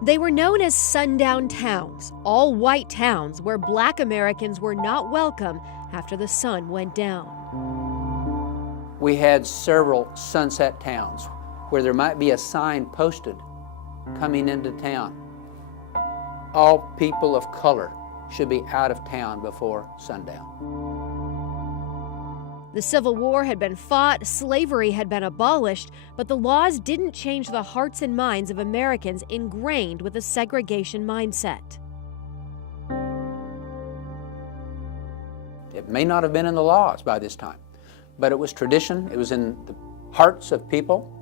They were known as Sundown Towns, all white towns where Black Americans were not welcome after the sun went down. We had several sunset towns where there might be a sign posted coming into town. All people of color should be out of town before sundown. The Civil War had been fought, slavery had been abolished, but the laws didn't change the hearts and minds of Americans ingrained with a segregation mindset. It may not have been in the laws by this time, but it was tradition, it was in the hearts of people,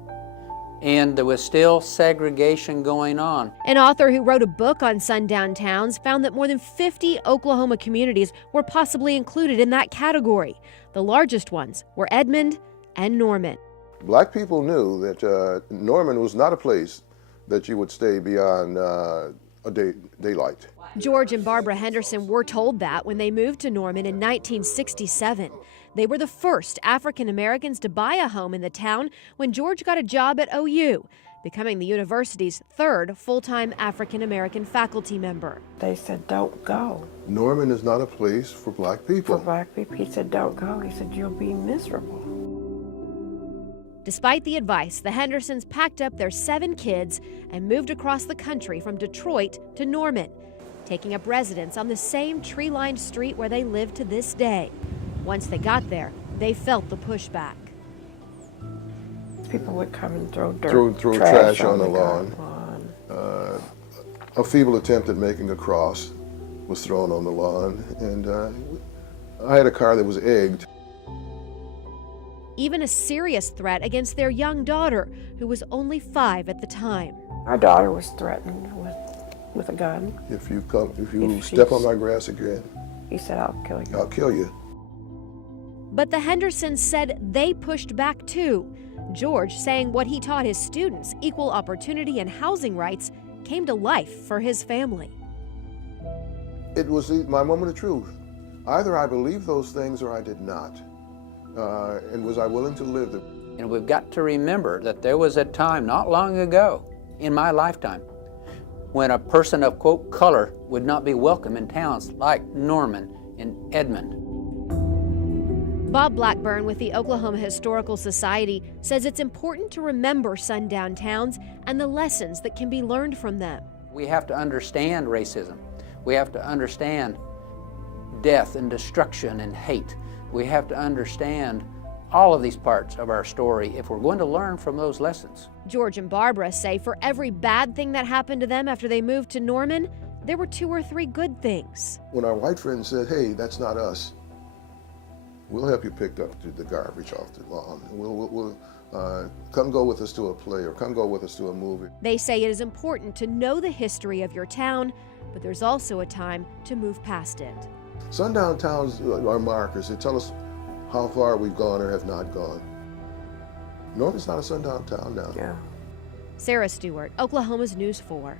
and there was still segregation going on. An author who wrote a book on Sundown Towns found that more than 50 Oklahoma communities were possibly included in that category. The largest ones were Edmond and Norman. Black people knew that Norman was not a place that you would stay beyond daylight. George and Barbara Henderson were told that when they moved to Norman in 1967. They were the first African Americans to buy a home in the town when George got a job at OU, becoming the university's third full-time African American faculty member. They said, don't go. Norman is not a place for black people. For black people. He said, don't go. He said, you'll be miserable. Despite the advice, the Hendersons packed up their 7 kids and moved across the country from Detroit to Norman, taking up residence on the same tree-lined street where they live to this day. Once they got there, they felt the pushback. People would come and throw dirt, throw trash on the lawn. A feeble attempt at making a cross was thrown on the lawn, and I had a car that was egged. Even a serious threat against their young daughter, who was only 5 at the time. Our daughter was threatened with a gun. If you step on my grass again, he said, I'll kill you. I'll kill you. But the Hendersons said they pushed back too. George saying what he taught his students, equal opportunity and housing rights, came to life for his family. It was my moment of truth. Either I believed those things or I did not. And was I willing to live them? And we've got to remember that there was a time not long ago in my lifetime when a person of, quote, color would not be welcome in towns like Norman and Edmond. Bob Blackburn with the Oklahoma Historical Society says it's important to remember sundown towns and the lessons that can be learned from them. We have to understand racism. We have to understand death and destruction and hate. We have to understand all of these parts of our story if we're going to learn from those lessons. George and Barbara say for every bad thing that happened to them after they moved to Norman, there were 2 or 3 good things. When our white friends said, hey, that's not us, we'll help you pick up the garbage off the lawn. We'll come go with us to a play or come go with us to a movie. They say it is important to know the history of your town, but there's also a time to move past it. Sundown towns are markers. They tell us how far we've gone or have not gone. Norman's not a sundown town now. Yeah. Sarah Stewart, Oklahoma's News 4.